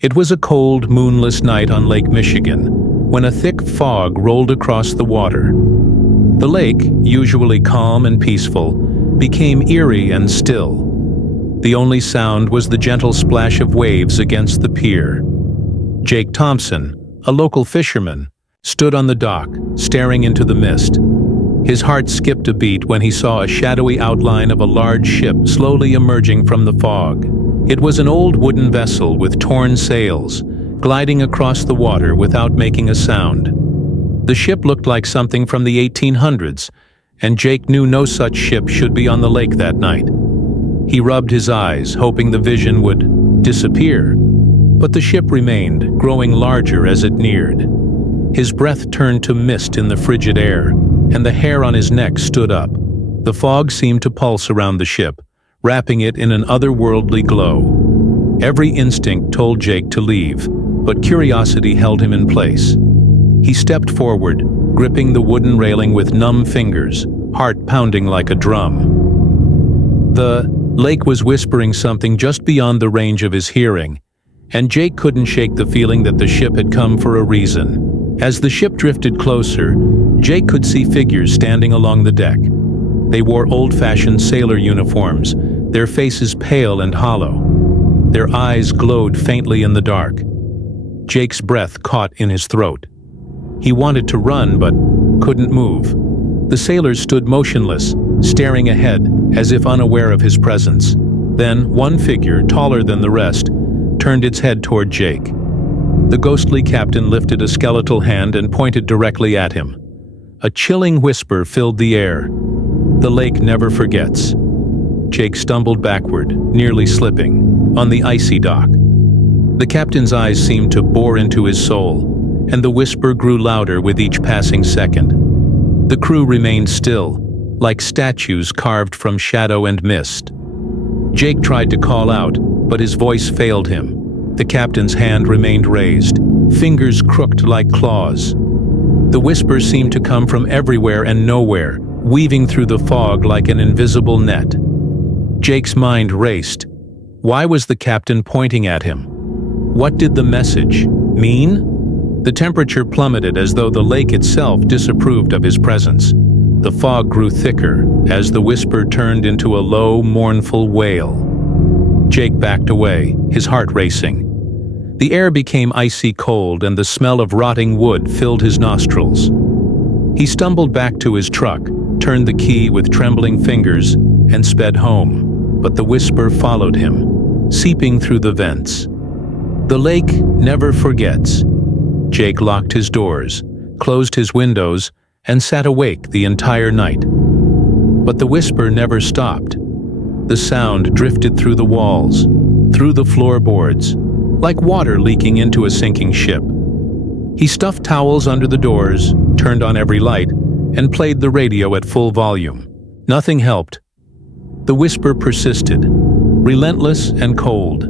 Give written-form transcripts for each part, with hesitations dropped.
It was a cold, moonless night on Lake Michigan, when a thick fog rolled across the water. The lake, usually calm and peaceful, became eerie and still. The only sound was the gentle splash of waves against the pier. Jake Thompson, a local fisherman, stood on the dock, staring into the mist. His heart skipped a beat when he saw a shadowy outline of a large ship slowly emerging from the fog. It was an old wooden vessel with torn sails, gliding across the water without making a sound. The ship looked like something from the 1800s, and Jake knew no such ship should be on the lake that night. He rubbed his eyes, hoping the vision would disappear, but the ship remained, growing larger as it neared. His breath turned to mist in the frigid air, and the hair on his neck stood up. The fog seemed to pulse around the ship, wrapping it in an otherworldly glow. Every instinct told Jake to leave, but curiosity held him in place. He stepped forward, gripping the wooden railing with numb fingers, heart pounding like a drum. The lake was whispering something just beyond the range of his hearing, and Jake couldn't shake the feeling that the ship had come for a reason. As the ship drifted closer, Jake could see figures standing along the deck. They wore old-fashioned sailor uniforms, their faces pale and hollow. Their eyes glowed faintly in the dark. Jake's breath caught in his throat. He wanted to run, but couldn't move. The sailors stood motionless, staring ahead, as if unaware of his presence. Then, one figure, taller than the rest, turned its head toward Jake. The ghostly captain lifted a skeletal hand and pointed directly at him. A chilling whisper filled the air. The lake never forgets. Jake stumbled backward, nearly slipping, on the icy dock. The captain's eyes seemed to bore into his soul, and the whisper grew louder with each passing second. The crew remained still, like statues carved from shadow and mist. Jake tried to call out, but his voice failed him. The captain's hand remained raised, fingers crooked like claws. The whisper seemed to come from everywhere and nowhere, weaving through the fog like an invisible net. Jake's mind raced. Why was the captain pointing at him? What did the message mean? The temperature plummeted as though the lake itself disapproved of his presence. The fog grew thicker as the whisper turned into a low, mournful wail. Jake backed away, his heart racing. The air became icy cold and the smell of rotting wood filled his nostrils. He stumbled back to his truck, turned the key with trembling fingers, and sped home. But the whisper followed him, seeping through the vents. The lake never forgets. Jake locked his doors, closed his windows, and sat awake the entire night. But the whisper never stopped. The sound drifted through the walls, through the floorboards, like water leaking into a sinking ship. He stuffed towels under the doors, turned on every light, and played the radio at full volume. Nothing helped. The whisper persisted, relentless and cold.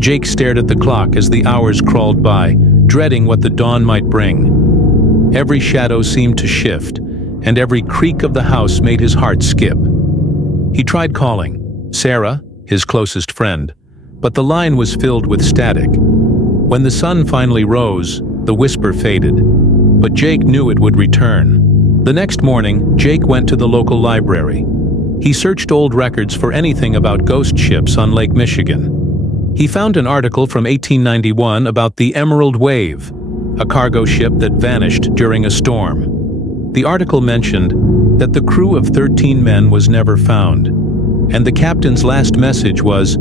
Jake stared at the clock as the hours crawled by, dreading what the dawn might bring. Every shadow seemed to shift, and every creak of the house made his heart skip. He tried calling Sarah, his closest friend, but the line was filled with static. When the sun finally rose, the whisper faded, but Jake knew it would return. The next morning, Jake went to the local library. He searched old records for anything about ghost ships on Lake Michigan. He found an article from 1891 about the Emerald Wave, a cargo ship that vanished during a storm. The article mentioned that the crew of 13 men was never found, and the captain's last message was,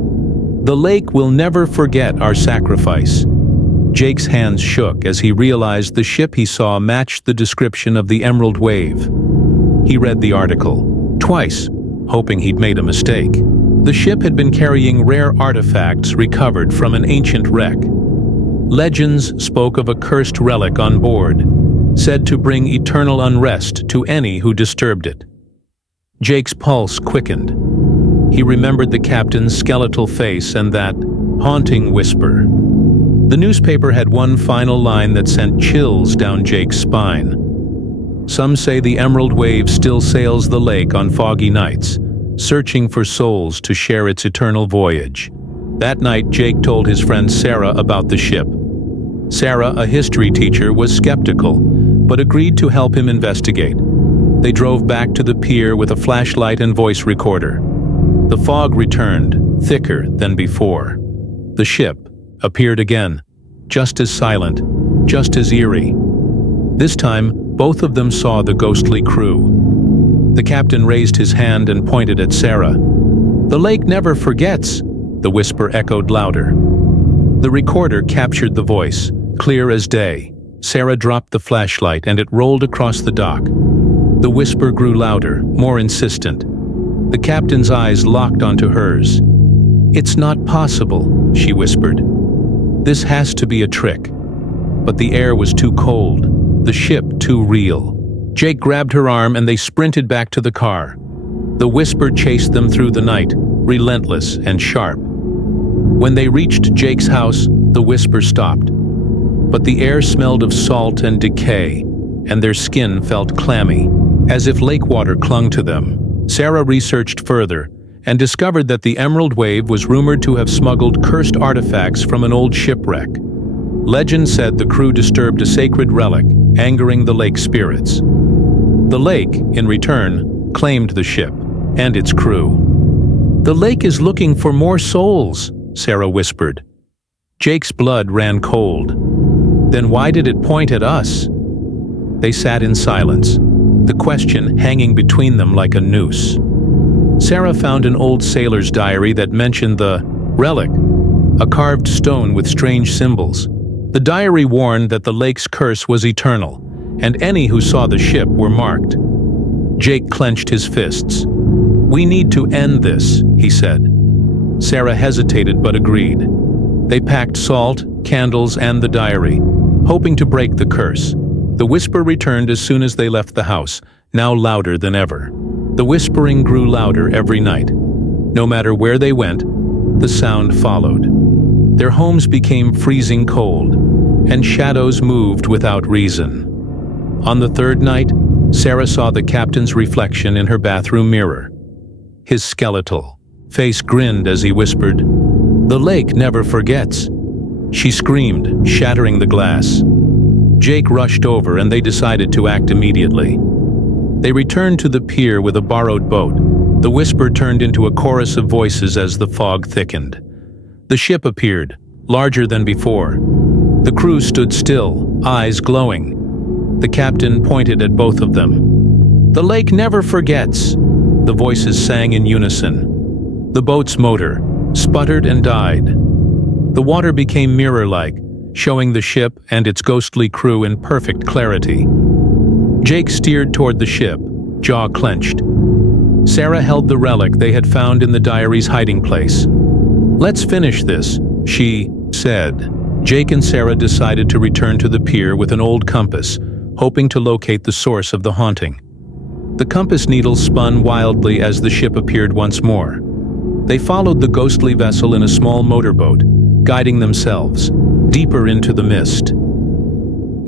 "The lake will never forget our sacrifice." Jake's hands shook as he realized the ship he saw matched the description of the Emerald Wave. He read the article twice, hoping he'd made a mistake. The ship had been carrying rare artifacts recovered from an ancient wreck. Legends spoke of a cursed relic on board, said to bring eternal unrest to any who disturbed it. Jake's pulse quickened. He remembered the captain's skeletal face and that haunting whisper. The newspaper had one final line that sent chills down Jake's spine. Some say the Emerald Wave still sails the lake on foggy nights, searching for souls to share its eternal voyage. That night, Jake told his friend Sarah about the ship. Sarah, a history teacher, was skeptical, but agreed to help him investigate. They drove back to the pier with a flashlight and voice recorder. The fog returned, thicker than before. The ship appeared again, just as silent, just as eerie. This time, both of them saw the ghostly crew. The captain raised his hand and pointed at Sarah. "The lake never forgets," the whisper echoed louder. The recorder captured the voice, clear as day. Sarah dropped the flashlight and it rolled across the dock. The whisper grew louder, more insistent. The captain's eyes locked onto hers. "It's not possible," she whispered. "This has to be a trick." But the air was too cold, the ship too real. Jake grabbed her arm and they sprinted back to the car. The whisper chased them through the night, relentless and sharp. When they reached Jake's house, the whisper stopped. But the air smelled of salt and decay, and their skin felt clammy, as if lake water clung to them. Sarah researched further and discovered that the Emerald Wave was rumored to have smuggled cursed artifacts from an old shipwreck. Legend said the crew disturbed a sacred relic, angering the lake spirits. The lake, in return, claimed the ship and its crew. "The lake is looking for more souls," Sarah whispered. Jake's blood ran cold. "Then why did it point at us?" They sat in silence, the question hanging between them like a noose. Sarah found an old sailor's diary that mentioned the relic, a carved stone with strange symbols. The diary warned that the lake's curse was eternal, and any who saw the ship were marked. Jake clenched his fists. "We need to end this," he said. Sarah hesitated but agreed. They packed salt, candles, and the diary, hoping to break the curse. The whisper returned as soon as they left the house, now louder than ever. The whispering grew louder every night. No matter where they went, the sound followed. Their homes became freezing cold, and shadows moved without reason. On the third night, Sarah saw the captain's reflection in her bathroom mirror. His skeletal face grinned as he whispered, "The lake never forgets." She screamed, shattering the glass. Jake rushed over and they decided to act immediately. They returned to the pier with a borrowed boat. The whisper turned into a chorus of voices as the fog thickened. The ship appeared, larger than before. The crew stood still, eyes glowing. The captain pointed at both of them. "The lake never forgets," the voices sang in unison. The boat's motor sputtered and died. The water became mirror-like, showing the ship and its ghostly crew in perfect clarity. Jake steered toward the ship, jaw clenched. Sarah held the relic they had found in the diary's hiding place. "Let's finish this," she said. Jake and Sarah decided to return to the pier with an old compass, hoping to locate the source of the haunting. The compass needle spun wildly as the ship appeared once more. They followed the ghostly vessel in a small motorboat, guiding themselves deeper into the mist.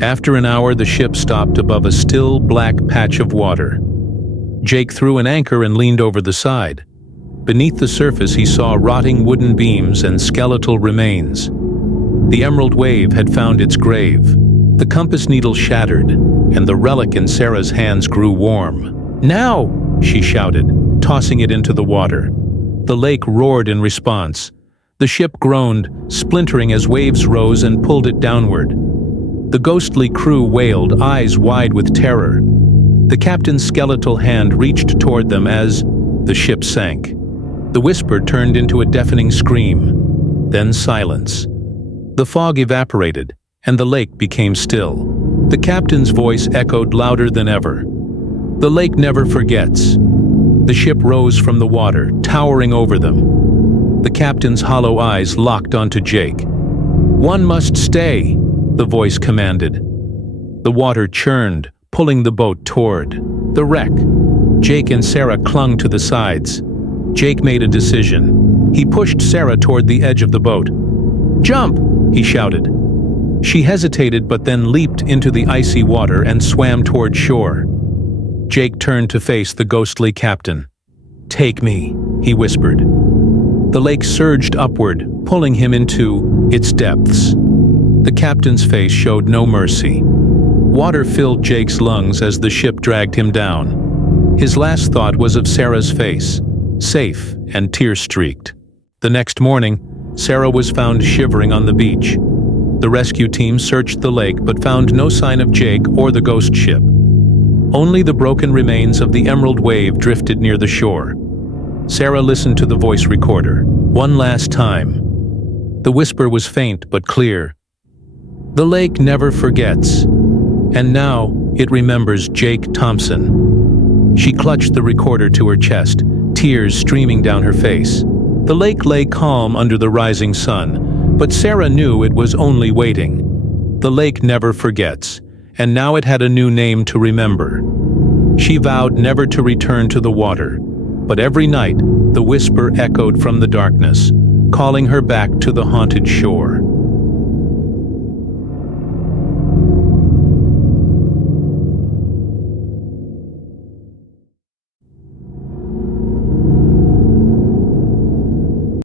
After an hour, the ship stopped above a still black patch of water. Jake threw an anchor and leaned over the side. Beneath the surface, he saw rotting wooden beams and skeletal remains. The Emerald Wave had found its grave. The compass needle shattered, and the relic in Sarah's hands grew warm. "Now!" she shouted, tossing it into the water. The lake roared in response. The ship groaned, splintering as waves rose and pulled it downward. The ghostly crew wailed, eyes wide with terror. The captain's skeletal hand reached toward them as the ship sank. The whisper turned into a deafening scream, then silence. The fog evaporated, and the lake became still. The captain's voice echoed louder than ever. "The lake never forgets." The ship rose from the water, towering over them. The captain's hollow eyes locked onto Jake. "One must stay," the voice commanded. The water churned, pulling the boat toward the wreck. Jake and Sarah clung to the sides. Jake made a decision. He pushed Sarah toward the edge of the boat. "Jump!" he shouted. She hesitated but then leaped into the icy water and swam toward shore. Jake turned to face the ghostly captain. "Take me," he whispered. The lake surged upward, pulling him into its depths. The captain's face showed no mercy. Water filled Jake's lungs as the ship dragged him down. His last thought was of Sarah's face, safe and tear-streaked. The next morning, Sarah was found shivering on the beach. The rescue team searched the lake but found no sign of Jake or the ghost ship. Only the broken remains of the emerald wave drifted near the shore. Sarah listened to the voice recorder. One last time. The whisper was faint but clear. The lake never forgets, and now it remembers Jake Thompson. She clutched the recorder to her chest, tears streaming down her face. The lake lay calm under the rising sun, but Sarah knew it was only waiting. The lake never forgets, and now it had a new name to remember. She vowed never to return to the water, but every night the whisper echoed from the darkness, calling her back to the haunted shore.